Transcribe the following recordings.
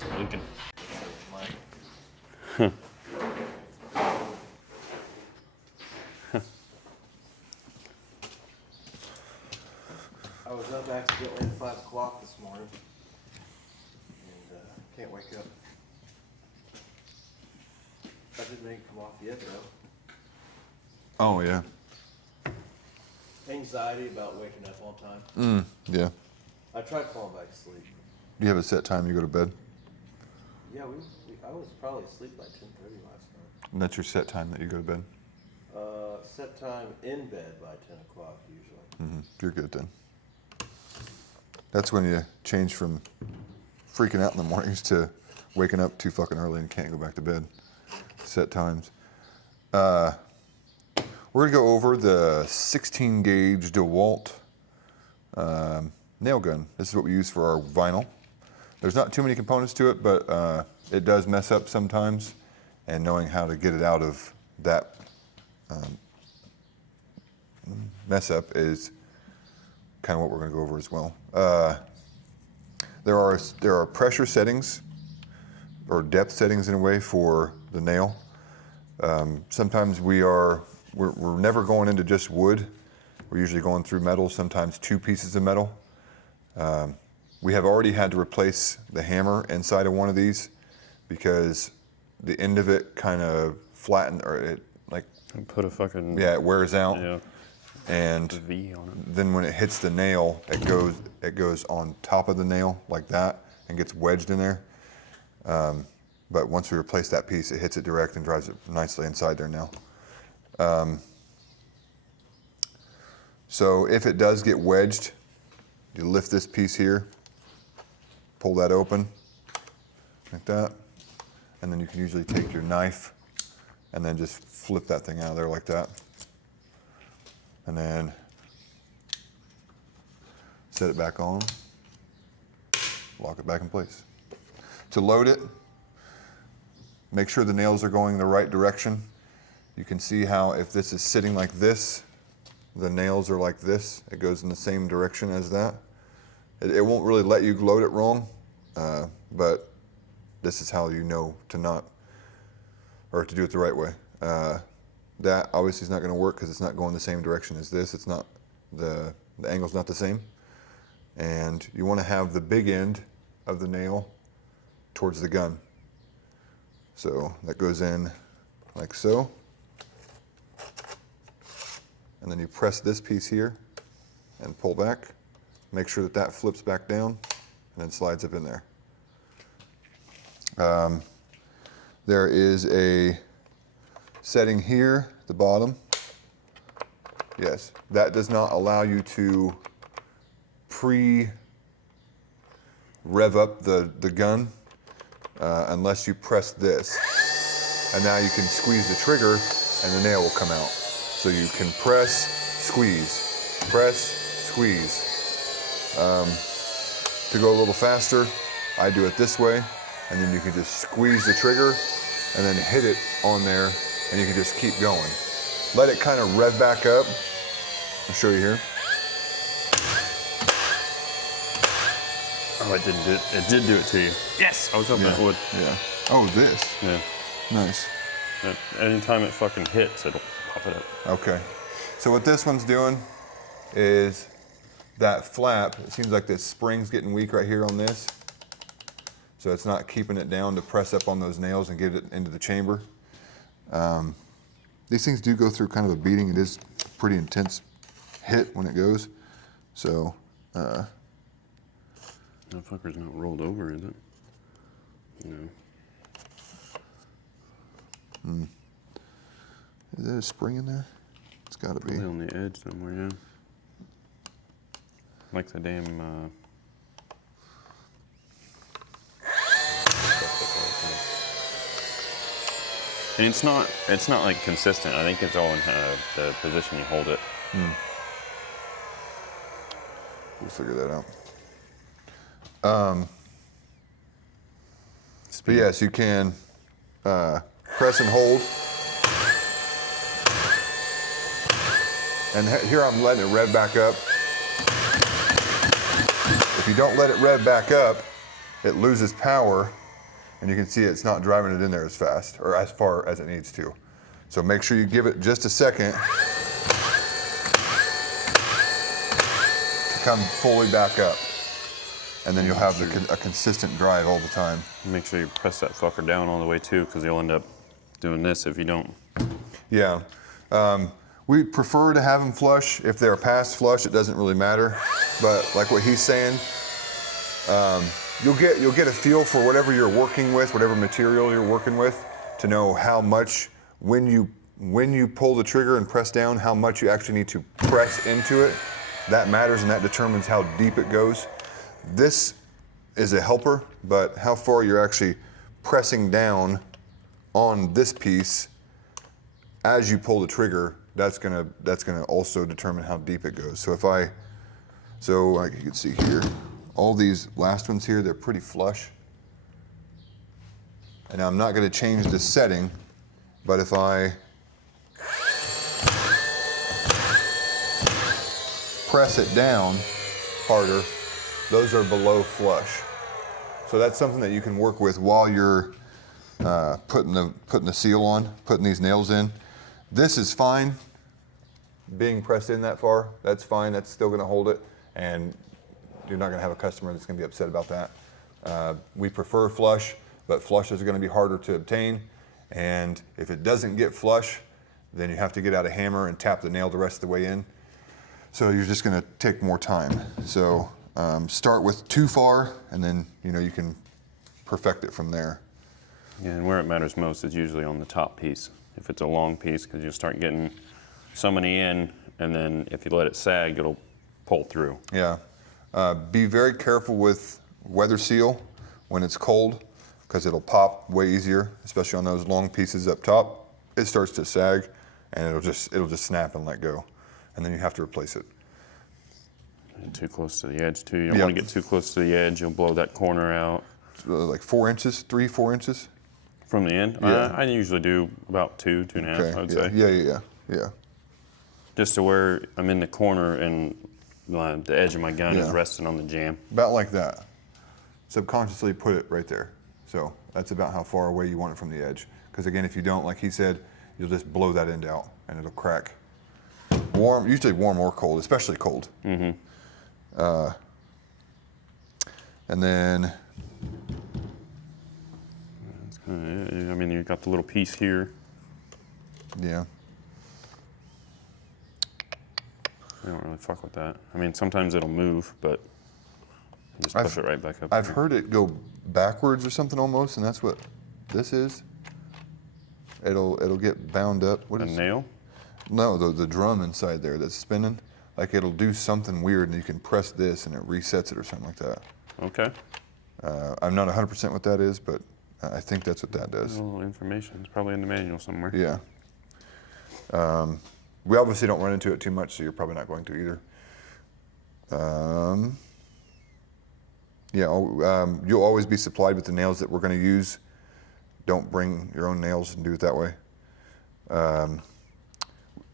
It's blinking. I was up accidentally at 5 o'clock this morning and can't wake up. I didn't make it come off yet though. Oh, yeah. Anxiety about waking up on time. Yeah. I tried falling back to sleep. Do you have a set time you go to bed? Yeah, I was probably asleep by 10:30 last night. And that's your set time that you go to bed? Set time in bed by 10 o'clock usually. You're good then. That's when you change from freaking out in the mornings to waking up too fucking early and can't go back to bed. Set times. We're gonna go over the 16 gauge DeWalt nail gun. This is what we use for our vinyl. There's not too many components to it, but it does mess up sometimes, and knowing how to get it out of that mess up is kind of what we're going to go over as well. There are pressure settings or depth settings in a way for the nail. Sometimes we're never going into just wood. We're usually going through metal, sometimes 2 pieces of metal. We have already had to replace the hammer inside of one of these because the end of it kind of flattened, or it like Put a fucking it wears out. yeah, And V on it. then when it hits the nail, it goes on top of the nail like that and gets wedged in there. But once we replace that piece, it hits it direct and drives it nicely inside there now. So if it does get wedged, you lift this piece here, pull that open like that, and then you can usually take your knife and then just flip that thing out of there like that. And then set it back on, lock it back in place. To load it, make sure the nails are going the right direction. You can see how if this is sitting like this, the nails are like this. It goes in the same direction as that. It won't really let you load it wrong, but this is how you know to do it the right way. That obviously is not going to work because it's not going the same direction as this. It's not, the angle's not the same. And you want to have the big end of the nail towards the gun. So that goes in like so. And then you press this piece here and pull back. Make sure that that flips back down and then slides up in there. There is a setting here at the bottom. Yes, that does not allow you to pre-rev up the gun unless you press this. And now you can squeeze the trigger and the nail will come out. So you can press, squeeze, to go a little faster, I do it this way, and then you can just squeeze the trigger and then hit it on there, and you can just keep going. Let it kind of rev back up. I'll show you here. Oh, it didn't do it. It did do it to you. Yes, I was hoping it would. Yeah. Oh, this. Yeah. Nice. Anytime it fucking hits, it'll pop it up. Okay. So what this one's doing is that flap, it seems like this spring's getting weak right here on this. So it's not keeping it down to press up on those nails and get it into the chamber. These things do go through kind of a beating. It is a pretty intense hit when it goes. So, That fucker's not rolled over, is it? No. is there a spring in there? It's gotta be. Probably on the edge somewhere, yeah. Like the damn, and it's not like consistent. I think it's all in the position you hold it. We'll figure that out. But yes, you can press and hold. And here I'm letting it rev back up. If you don't let it rev back up, it loses power and you can see it's not driving it in there as fast or as far as it needs to. So make sure you give it just a second to come fully back up. And then you'll have a consistent drive all the time. Make sure you press that fucker down all the way too, because you'll end up doing this if you don't. Yeah. We prefer to have them flush. If they're past flush, it doesn't really matter. But like what he's saying, you'll get a feel for whatever you're working with, whatever material you're working with, to know how much when you pull the trigger and press down, how much you actually need to press into it. That matters, and that determines how deep it goes. This is a helper, but how far you're actually pressing down on this piece as you pull the trigger, that's gonna also determine how deep it goes. So like you can see here, all these last ones here, they're pretty flush. And I'm not gonna change the setting, but if I press it down harder, those are below flush. So that's something that you can work with while you're putting the seal on, putting these nails in. This is fine, being pressed in that far, that's fine, that's still gonna hold it, and you're not gonna have a customer that's gonna be upset about that. We prefer flush, but flush is gonna be harder to obtain, and if it doesn't get flush, then you have to get out a hammer and tap the nail the rest of the way in. So you're just gonna take more time. So start with too far, and then you can perfect it from there. Yeah, and where it matters most is usually on the top piece. If it's a long piece, because you'll start getting so many in, and then if you let it sag, it'll pull through. Yeah. Be very careful with weather seal when it's cold, because it'll pop way easier, especially on those long pieces up top. It starts to sag, and it'll just snap and let go, and then you have to replace it. And too close to the edge too. You don't Yep. want to get too close to the edge. You'll blow that corner out. Like 4 inches, 3-4 inches. From the end? Yeah. I usually do about 2.5, I would say. Yeah. Just to where I'm in the corner and the edge of my gun is Yeah. resting on the jam. About like that. Subconsciously put it right there. So that's about how far away you want it from the edge. Because again, if you don't, like he said, you'll just blow that end out and it'll crack. Usually warm or cold, especially cold. Mm-hmm. And then, I mean, you got the little piece here. yeah. I don't really fuck with that. I mean, sometimes it'll move, but you just push it right back up. I've heard it go backwards or something almost, and that's what this is. It'll get bound up. What A is nail? No, the drum inside there that's spinning. Like it'll do something weird, and you can press this, and it resets it or something like that. Okay. I'm not 100% what that is, but I think that's what that A does. little information. It's probably in the manual somewhere. Yeah. We obviously don't run into it too much, so you're probably not going to either. You'll always be supplied with the nails that we're going to use. Don't bring your own nails and do it that way.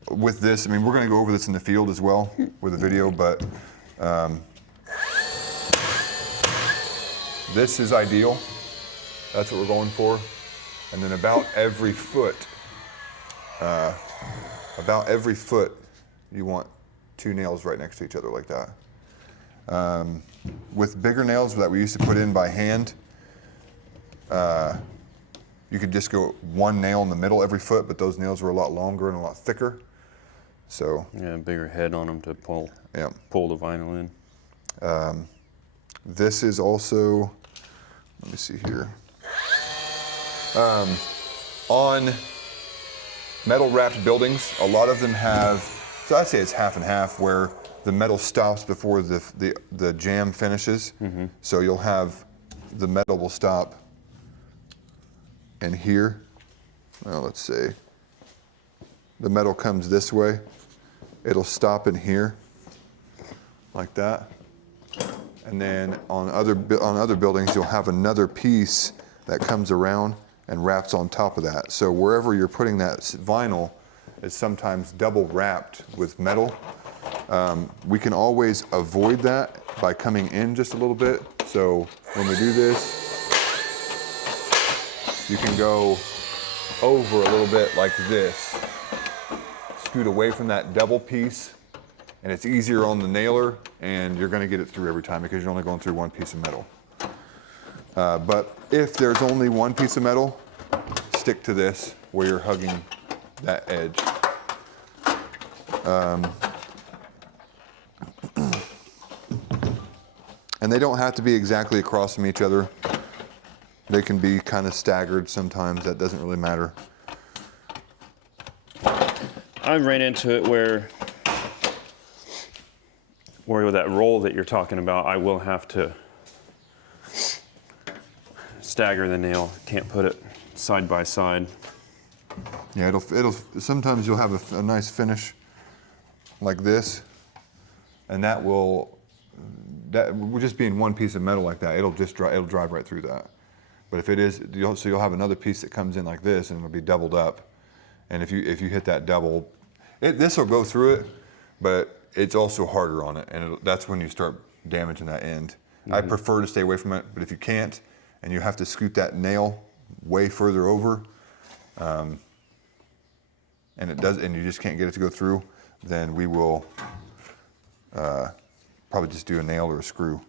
With this, I mean, we're going to go over this in the field as well with a video, but this is ideal. That's what we're going for. And then about every foot, you want 2 nails right next to each other like that. With bigger nails that we used to put in by hand, you could just go 1 nail in the middle every foot, but those nails were a lot longer and a lot thicker. So Yeah, bigger head on them to pull yeah, the vinyl in. this is also, let me see here. On metal wrapped buildings, a lot of them have, so I'd say it's half and half, where the metal stops before the jam finishes. Mm-hmm. So you'll have, the metal will stop in here. Well, let's see. The metal comes this way. It'll stop in here, like that. And then on other buildings, you'll have another piece that comes around and wraps on top of that. So wherever you're putting that vinyl is sometimes double wrapped with metal. We can always avoid that by coming in just a little bit. So when we do this, you can go over a little bit like this. Scoot away from that double piece, and it's easier on the nailer, and you're gonna get it through every time because you're only going through one piece of metal. But if there's only one piece of metal, stick to this where you're hugging that edge. And they don't have to be exactly across from each other. They can be kind of staggered sometimes. That doesn't really matter. I ran into it where with that roll that you're talking about, I will have to stagger the nail. Can't put it side by side. Yeah, it'll sometimes you'll have a nice finish like this, and that will just being one piece of metal like that, it'll drive right through that. But if it is, you'll have another piece that comes in like this, and it'll be doubled up. And if you hit that double, this will go through it, but it's also harder on it, and that's when you start damaging that end. Mm-hmm. I prefer to stay away from it, but if you can't, and you have to scoot that nail way further over, and you just can't get it to go through, then we will probably just do a nail or a screw.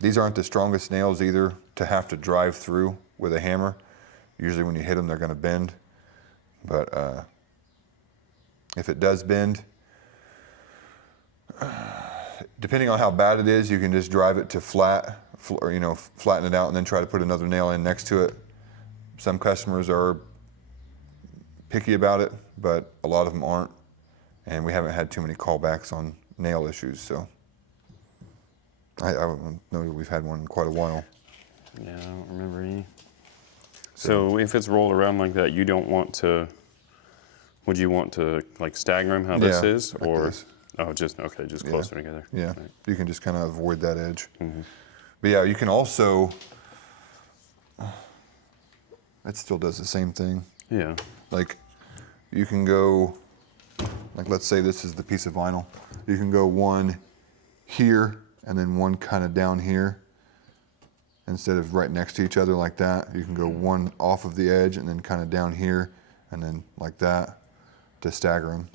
These aren't the strongest nails either to have to drive through with a hammer. Usually when you hit them, they're going to bend. But if it does bend, depending on how bad it is, you can just drive it to flat, or flatten it out and then try to put another nail in next to it. Some customers are picky about it, but a lot of them aren't. And we haven't had too many callbacks on nail issues, so I don't know we've had one in quite a while. Yeah, I don't remember any. So if it's rolled around like that, would you want to like stagger them how this is? Like or this. Oh, just closer together. Yeah, Right. You can just kind of avoid that edge. Mm-hmm. But yeah, you can also, it still does the same thing. Yeah. Like you can go, like let's say this is the piece of vinyl. You can go one here and then one kind of down here. Instead of right next to each other like that, you can go one off of the edge and then kind of down here and then like that to stagger them.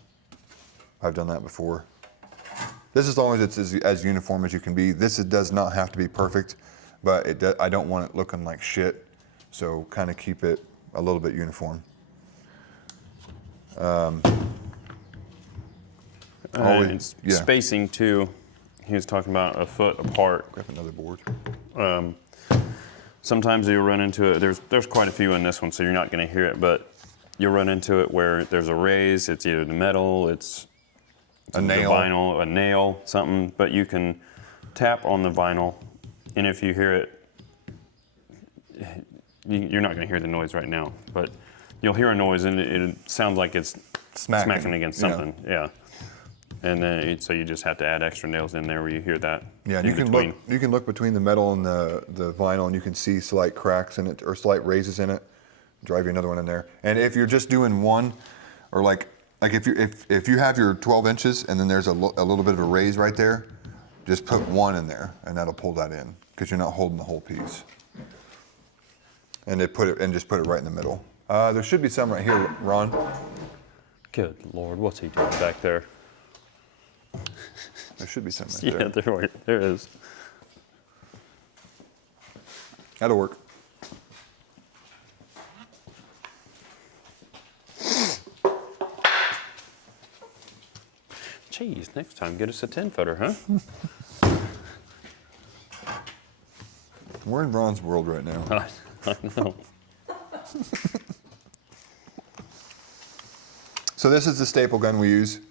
I've done that before. This is as long as it's as uniform as you can be. This does not have to be perfect, but I don't want it looking like shit. So kind of keep it a little bit uniform. Spacing too. He was talking about a foot apart. Grab another board. Sometimes you'll run into it. There's quite a few in this one, so you're not going to hear it. But you'll run into it where there's a raise. It's either the metal, it's a nail, the vinyl, a nail, something. But you can tap on the vinyl, and if you hear it, you're not going to hear the noise right now. But you'll hear a noise, and it sounds like it's smacking against something. Yeah. And then, so you just have to add extra nails in there where you hear that. Yeah, and you can look between the metal and the vinyl, and you can see slight cracks in it or slight raises in it. Drive you another one in there. And if you're just doing one, or like if you have your 12 inches and then there's a little bit of a raise right there, just put one in there, and that'll pull that in because you're not holding the whole piece. And just put it right in the middle. There should be some right here, Ron. Good Lord, what's he doing back there? There should be some right there. Yeah, there is. That'll work. Geez, next time get us a 10-footer, huh? We're in Ron's world right now. I know. So this is the staple gun we use.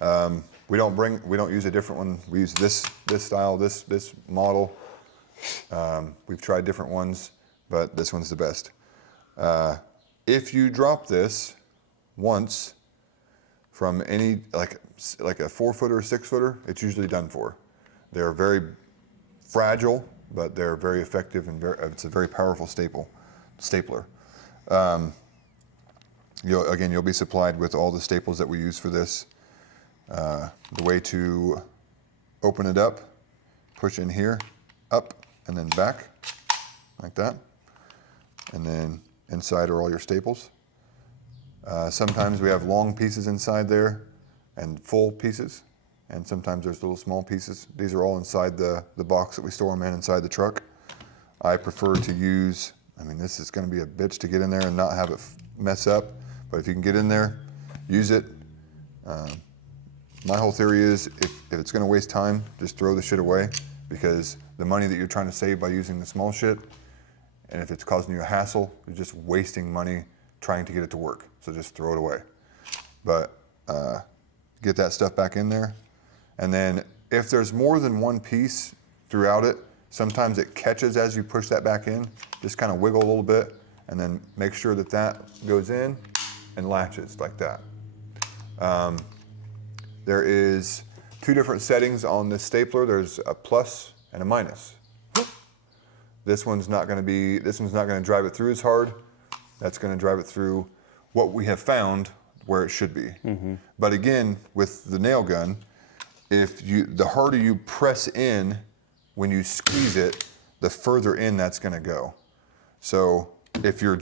We don't use a different one. We use this style, this model. We've tried different ones, but this one's the best. If you drop this once from any like a 4-footer or 6-footer, it's usually done for. They're very fragile, but they're very effective and it's a very powerful stapler. You'll be supplied with all the staples that we use for this. The way to open it up, push in here, up, and then back. like that. And then inside are all your staples. Sometimes we have long pieces inside there and full pieces. And sometimes there's little small pieces. These are all inside the box that we store them in inside the truck. I prefer to use, I mean, this is gonna be a bitch to get in there and not have it mess up, but if you can get in there, use it. My whole theory is if it's gonna waste time, just throw the shit away, because the money that you're trying to save by using the small shit, and if it's causing you a hassle, you're just wasting money trying to get it to work. So just throw it away. But get that stuff back in there. And then if there's more than one piece throughout it, sometimes it catches as you push that back in. Just kind of wiggle a little bit and then make sure that that goes in and latches like that. There is 2 different settings on this stapler. There's a plus and a minus. This one's not going to drive it through as hard. That's going to drive it through what we have found where it should be. But again, with the nail gun, the harder you press in when you squeeze it, the further in that's going to go. So if you're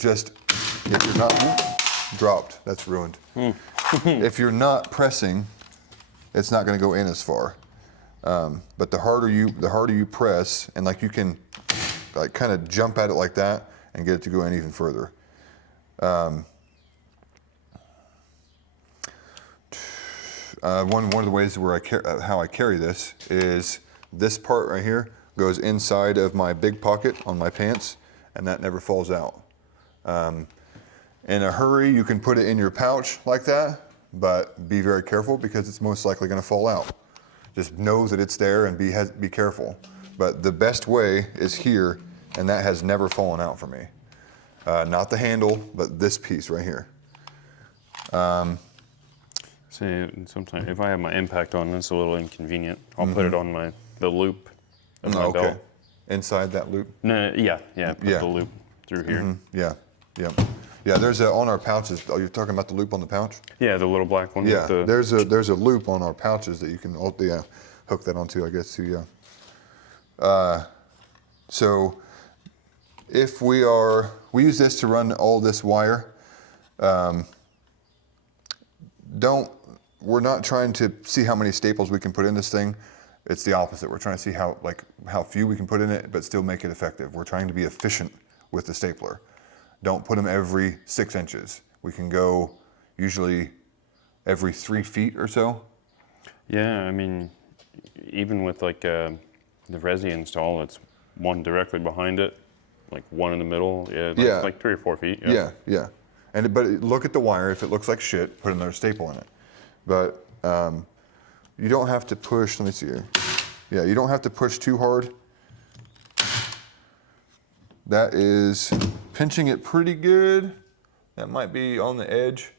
not dropped, that's ruined. If you're not pressing, it's not going to go in as far. But the harder you press, and like you can like kind of jump at it like that and get it to go in even further. One of the ways where how I carry this is this part right here goes inside of my big pocket on my pants, and that never falls out. In a hurry, you can put it in your pouch like that, but be very careful because it's most likely going to fall out. Just know that it's there and be careful. But the best way is here, and that has never fallen out for me. Not the handle, but this piece right here. See, sometimes if I have my impact on, it's a little inconvenient. I'll put it on the loop of my belt. Inside that loop? No, put the loop through here. Yeah, there's on our pouches. Oh, you're talking about the loop on the pouch? Yeah, the little black one. Yeah, with there's a loop on our pouches that you can hook that onto, I guess, too, yeah. So if we use this to run all this wire. We're not trying to see how many staples we can put in this thing. It's the opposite. We're trying to see how few we can put in it, but still make it effective. We're trying to be efficient with the stapler. Don't put them every 6 inches. We can go usually every 3 feet or so. Yeah, I mean, even with like the Resi install, it's one directly behind it, like one in the middle. Yeah, like 3 or 4 feet. Yeah. But look at the wire. If it looks like shit, put another staple in it. But you don't have to push. Let me see here. Yeah, you don't have to push too hard. That is pinching it pretty good. That might be on the edge.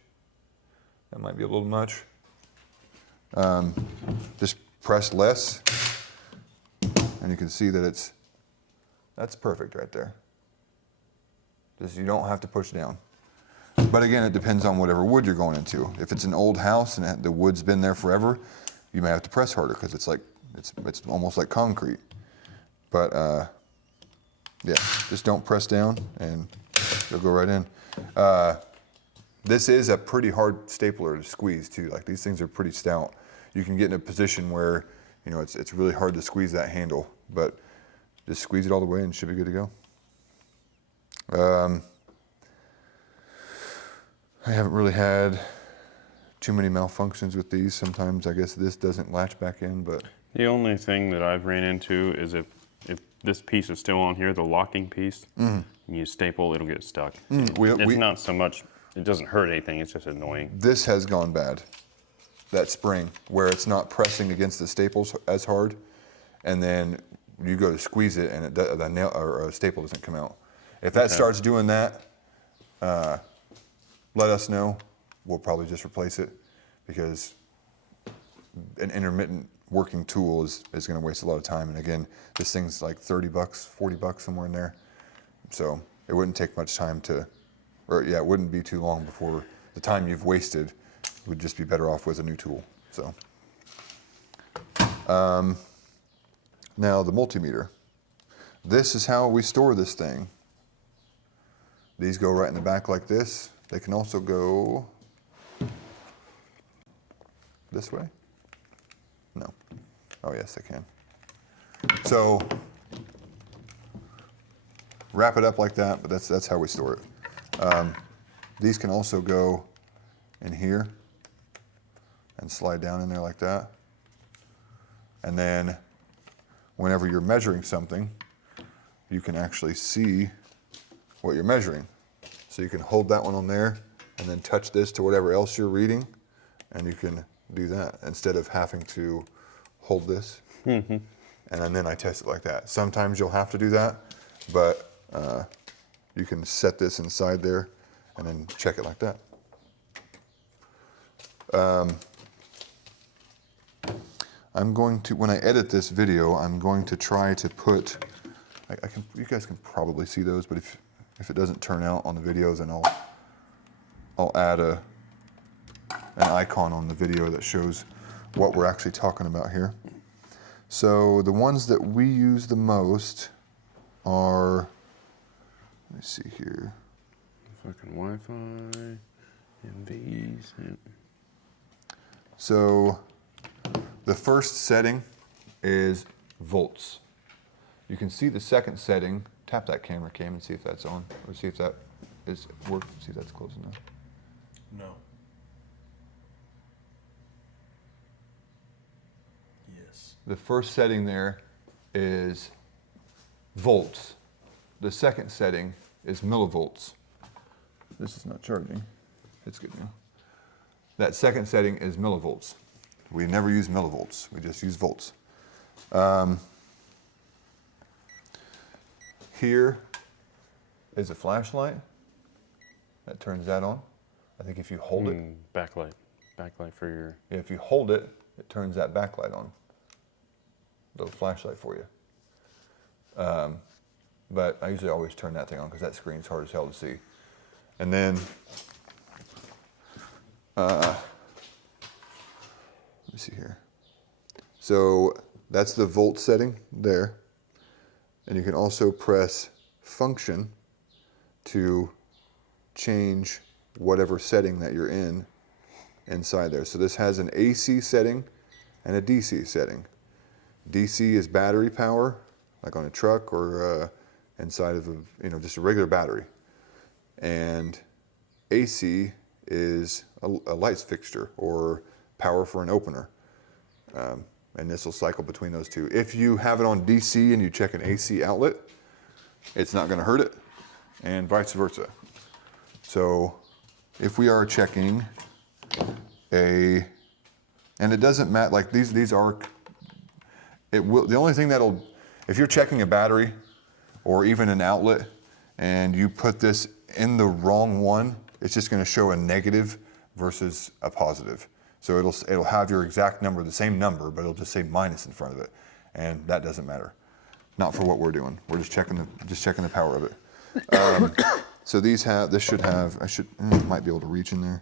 That might be a little much. Just press less, and you can see that that's perfect right there. You don't have to push down. But again, it depends on whatever wood you're going into. If it's an old house and the wood's been there forever, you may have to press harder because it's almost like concrete. But yeah, just don't press down and it'll go right in. This is a pretty hard stapler to squeeze too. Like these things are pretty stout. You can get in a position where it's really hard to squeeze that handle, but just squeeze it all the way and it should be good to go. I haven't really had too many malfunctions with these. Sometimes I guess this doesn't latch back in, but the only thing that I've ran into is if this piece is still on here, the locking piece, and you staple, it'll get stuck. It's not so much, it doesn't hurt anything, it's just annoying. This has gone bad, that spring, where it's not pressing against the staples as hard, and then you go to squeeze it and the nail or a staple doesn't come out. If that starts doing that, let us know. We'll probably just replace it because an intermittent working tool is going to waste a lot of time. And again, this thing's like $30, $40, somewhere in there. So it wouldn't take much time it wouldn't be too long before the time you've wasted would just be better off with a new tool. So now the multimeter. This is how we store this thing. These go right in the back like this. They can also go this way. No. Oh yes, they can. So wrap it up like that, but that's how we store it. These can also go in here and slide down in there like that. And then whenever you're measuring something, you can actually see what you're measuring. So you can hold that one on there and then touch this to whatever else you're reading, and you can do that instead of having to hold this. And then I test it like that. Sometimes you'll have to do that, but you can set this inside there and then check it like that. I'm going to, when I edit this video, I'm going to try to put, you guys can probably see those, but if it doesn't turn out on the videos, then I'll add an icon on the video that shows what we're actually talking about here. So the ones that we use the most are, let me see here. Fucking Wi-Fi, MVs. And So the first setting is volts. You can see the second setting. Tap that camera cam and see if that's on, or see if that is work. See if that's close enough. No. Yes. The first setting there is volts. The second setting is millivolts. This is not charging. It's good now. That second setting is millivolts. We never use millivolts. We just use volts. Here is a flashlight that turns that on. I think if you hold it, backlight for your. if you hold it, it turns that backlight on. Little flashlight for you. But I usually always turn that thing on because that screen's hard as hell to see. And then, let me see here. So that's the volt setting there. And you can also press function to change whatever setting that you're in inside there. So this has an AC setting and a DC setting. DC is battery power, like on a truck or inside of a, just a regular battery. And AC is a lights fixture or power for an opener. And this will cycle between those two. If you have it on DC and you check an AC outlet, it's not going to hurt it, and vice versa. So if we are checking and it doesn't matter, like these are, it will, the only thing that'll, if you're checking a battery or even an outlet and you put this in the wrong one, it's just going to show a negative versus a positive. So it'll have your exact number, the same number, but it'll just say minus in front of it, and that doesn't matter. Not for what we're doing. We're just checking the power of it. So these should have. Might be able to reach in there.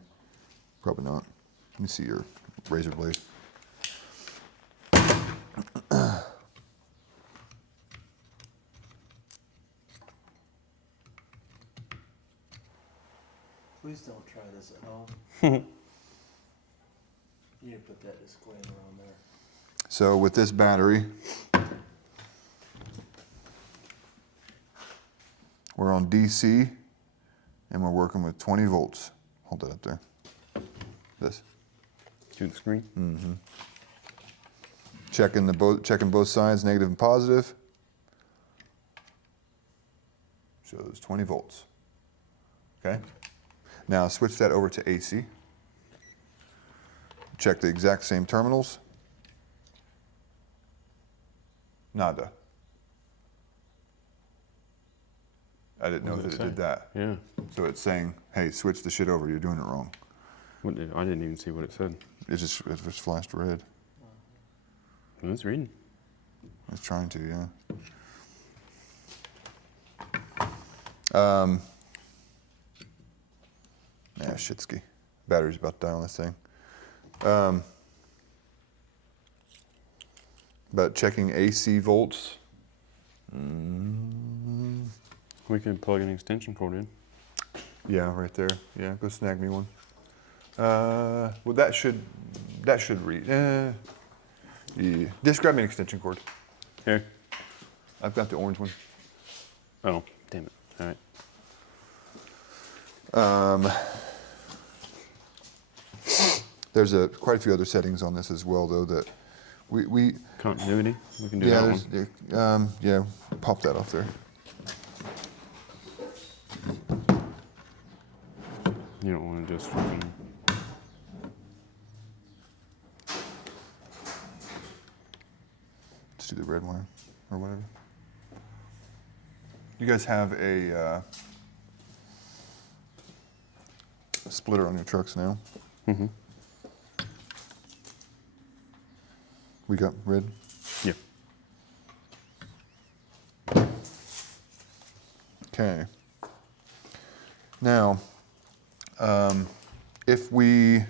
Probably not. Let me see your razor blade. Please don't try this at home. You need to put that disclaimer on there. So with this battery, we're on DC, and we're working with 20 volts. Hold that up there. This. To the screen? Mm-hmm. Checking both sides, negative and positive. Shows 20 volts. Okay? Now switch that over to AC. Check the exact same terminals. Nada. I didn't know that it did that. Yeah. So it's saying, hey, switch the shit over, you're doing it wrong. I didn't even see what it said. It just flashed red. Well, it's reading. It's trying to, yeah. Yeah, shitski. Battery's about to die on this thing. But checking AC volts. We can plug an extension cord in. Yeah, right there. Yeah, go snag me one. Well, that should read. Yeah. Just grab me an extension cord. Here. I've got the orange one. Oh, damn it. All right. There's quite a few other settings on this as well, though, that we Continuity. We can do yeah, that one. yeah, pop that off there. You don't want to just fucking. Let's do the red wire or whatever. You guys have a splitter on your trucks now. Mm-hmm. We got red. Yeah. Okay. Now, if we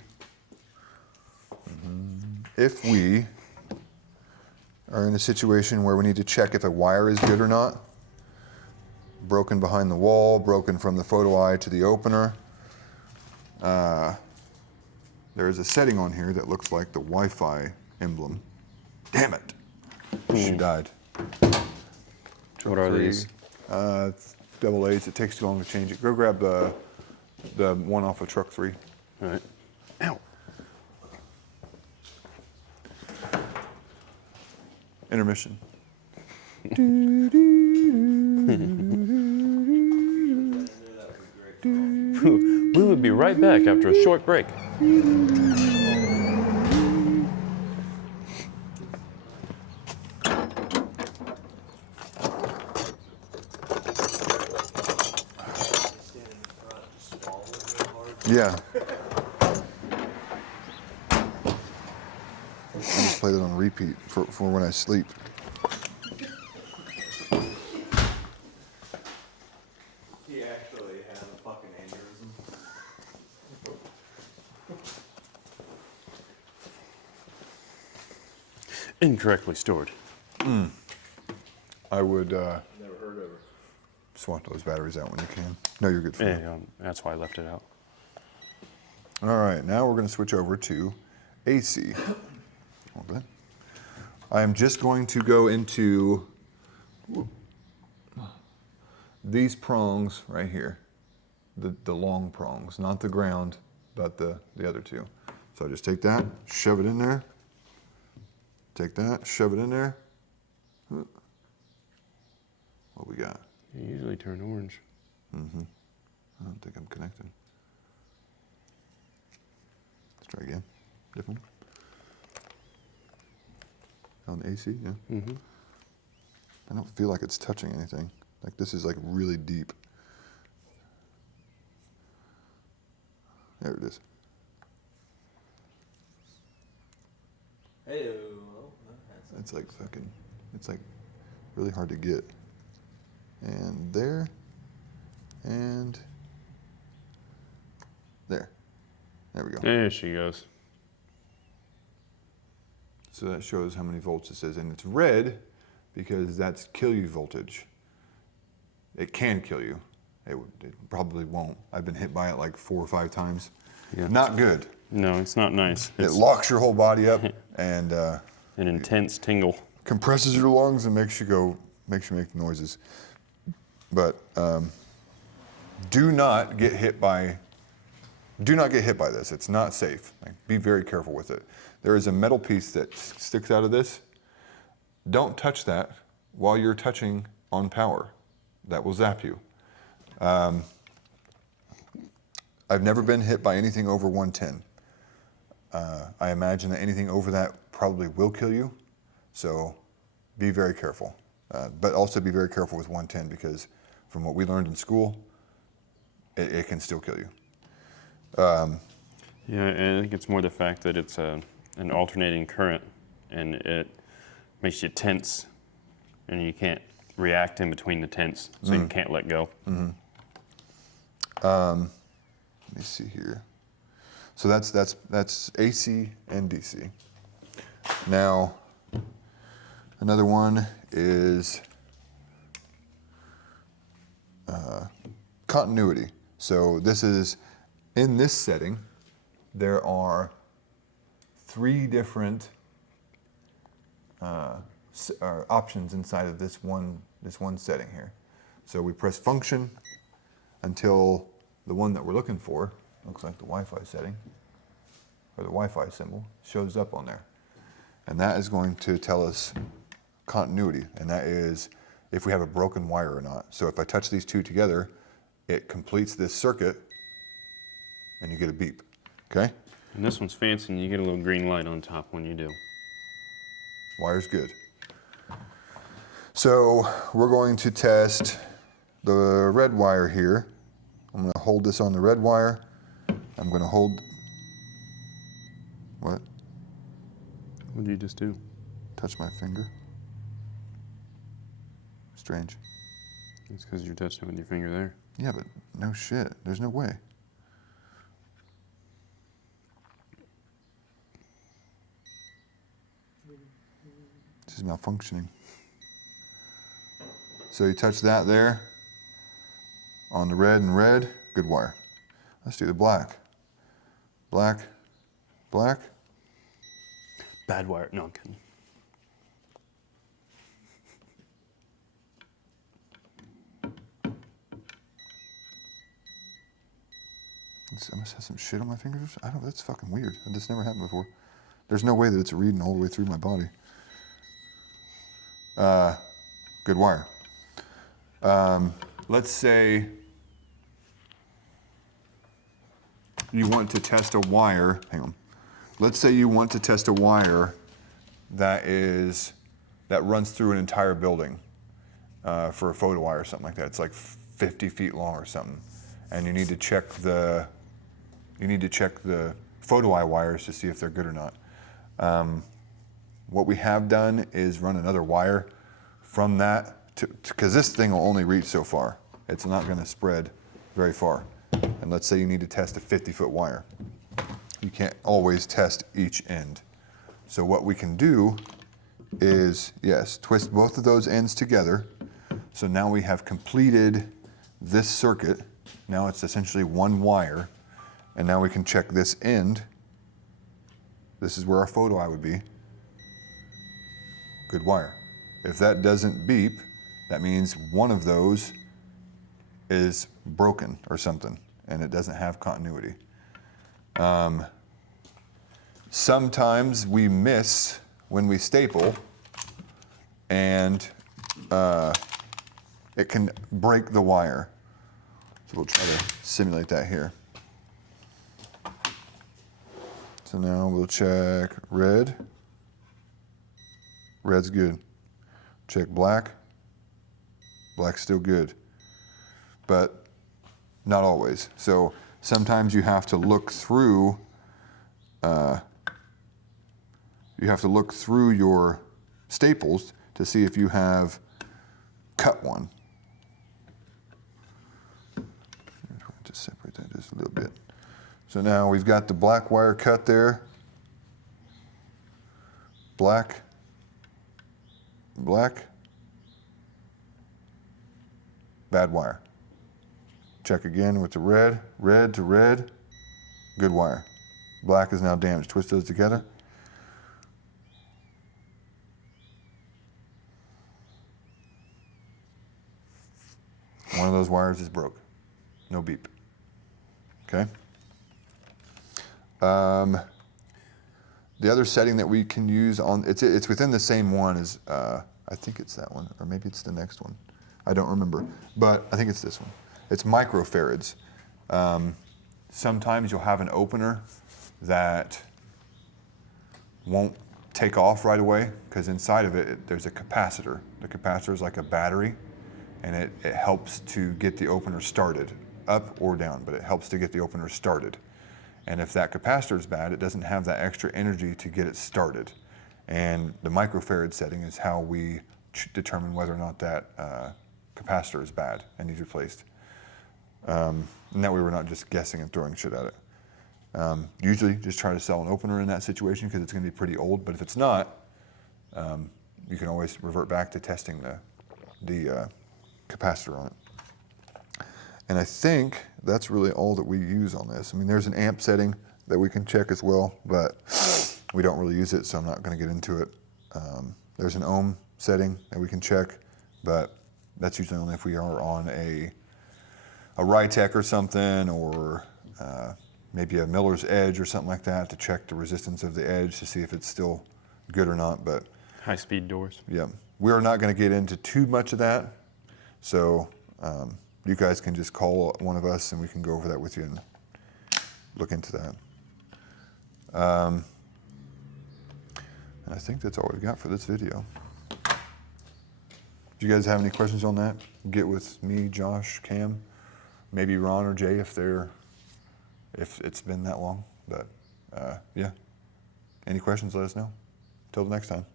are in a situation where we need to check if a wire is good or not, broken behind the wall, broken from the photo eye to the opener, there's a setting on here that looks like the Wi-Fi emblem. Damn it! She died. What are these? It's double A's. It takes too long to change it. Go grab the one off of truck 3. All right. Ow. Intermission. We would be right back after a short break. Yeah. I just play that on repeat for when I sleep. He actually had a fucking aneurysm. Incorrectly stored. I would Never heard of her. swap those batteries out when you can. No, you're good for now. Yeah, that's why I left it out. All right, now we're going to switch over to AC. Hold on. I am just going to go into these prongs right here, the long prongs, not the ground, but the other two. So I just take that, shove it in there, take that, shove it in there. What we got? You usually turn orange. I don't think I'm connected. Let's try again. Different. On the AC, yeah. Mm-hmm. I don't feel like it's touching anything. Like this is like really deep. There it is. Hey, It's like fucking, it's like really hard to get. And there, and there. There we go. There she goes. So that shows how many volts this is. And it's red because that's kill you voltage. It can kill you. It probably won't. I've been hit by it like 4 or 5 times. Yeah. Not good. No, it's not nice. It It's locks your whole body up and an intense tingle. compresses your lungs and makes you make noises. But do not get hit by this. It's not safe. Like, be very careful with it. There is a metal piece that sticks out of this. Don't touch that while you're touching on power. That will zap you. I've never been hit by anything over 110. I imagine that anything over that probably will kill you. So be very careful. But also be very careful with 110 because from what we learned in school, it can still kill you. Yeah, and I think it's more the fact that it's an alternating current, and it makes you tense, and you can't react in between the tense, so you can't let go. Let me see here. So that's AC and DC. Now, another one is continuity. So this is, in this setting, there are 3 different options inside of this one setting here. So we press function until the one that we're looking for, looks like the Wi-Fi setting, or the Wi-Fi symbol, shows up on there. And that is going to tell us continuity, and that is if we have a broken wire or not. So if I touch these 2 together, it completes this circuit, and you get a beep, okay? And this one's fancy, and you get a little green light on top when you do. Wire's good. So we're going to test the red wire here. I'm going to hold this on the red wire. I'm going to hold, what? What did you just do? Touch my finger. Strange. It's because you're touching it with your finger there. Yeah, but no shit. There's no way. This is malfunctioning. So you touch that there on the red and red, good wire. Let's do the black. Black, black. Bad wire. No, I'm kidding. I must have some shit on my fingers. I don't. That's fucking weird. This never happened before. There's no way that it's reading all the way through my body. Good wire. Let's say you want to test a wire. Hang on. Let's say you want to test a wire that runs through an entire building for a photo wire or something like that. It's like 50 feet long or something, and you need to check the photo eye wires to see if they're good or not. What we have done is run another wire from that, because this thing will only reach so far. It's not going to spread very far. And let's say you need to test a 50-foot wire. You can't always test each end. So what we can do is, yes, twist both of those ends together. So now we have completed this circuit. Now it's essentially one wire. And now we can check this end. This is where our photo eye would be. Good wire. If that doesn't beep, that means one of those is broken or something, and it doesn't have continuity. Sometimes we miss when we staple, and it can break the wire. So we'll try to simulate that here. So now we'll check red. Red's good. Check black. Black's still good. But not always. So sometimes you have to look through your staples to see if you have cut one. Just separate that just a little bit. So now we've got the black wire cut there. Black, black, bad wire. Check again with the red, red to red, good wire. Black is now damaged. Twist those together. One of those wires is broke. No beep. Okay? The other setting that we can use on, it's within the same one as, I think it's that one, or maybe it's the next one. I don't remember, but I think it's this one. It's microfarads. Sometimes you'll have an opener that won't take off right away because inside of it, there's a capacitor. The capacitor is like a battery, and it helps to get the opener started, up or down, but it helps to get the opener started. And if that capacitor is bad, it doesn't have that extra energy to get it started. And the microfarad setting is how we determine whether or not that capacitor is bad and needs replaced. And that way we're not just guessing and throwing shit at it. Usually just try to sell an opener in that situation because it's going to be pretty old, but if it's not, you can always revert back to testing the capacitor on it. And I think that's really all that we use on this. I mean, there's an amp setting that we can check as well, but we don't really use it, so I'm not going to get into it. There's an ohm setting that we can check, but that's usually only if we are on a Rytec or something, or maybe a Miller's Edge or something like that, to check the resistance of the edge to see if it's still good or not. But High-speed doors. yeah, we're not going to get into too much of that, so you guys can just call one of us and we can go over that with you and look into that. And I think that's all we've got for this video. Do you guys have any questions on that? Get with me, Josh, Cam, maybe Ron or Jay if it's been that long. But yeah, any questions, let us know. Till the next time.